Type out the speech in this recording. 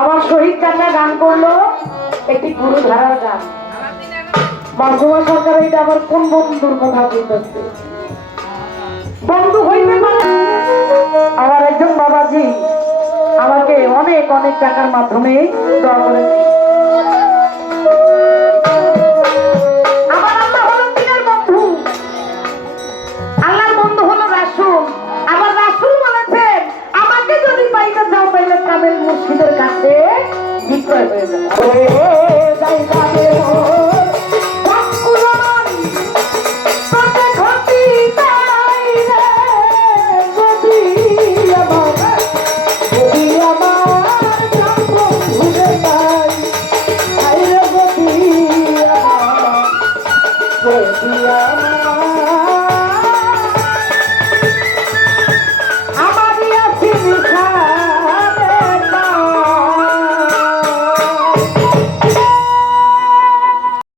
আমার শহীদ কাকা গান করলো একটি গুরু ধারার গান। মাসুমা সরকার এটা আবার কোন বন্ধুর কথা বলতেছে? বন্ধু হইতে পারে আমার একজন বাবাজি আমাকে অনেক অনেক টাকার মাধ্যমে দোয়া করে। আমার আল্লাহ হলো দিনের বন্ধু, আল্লাহর বন্ধু হলো রাসূল। আমার রাসূল বলেছেন আমাকে যদি পাইতে চাও তাহলে কামেল মুর্শিদের কাছে বিক্রয় হয়ে যাবে।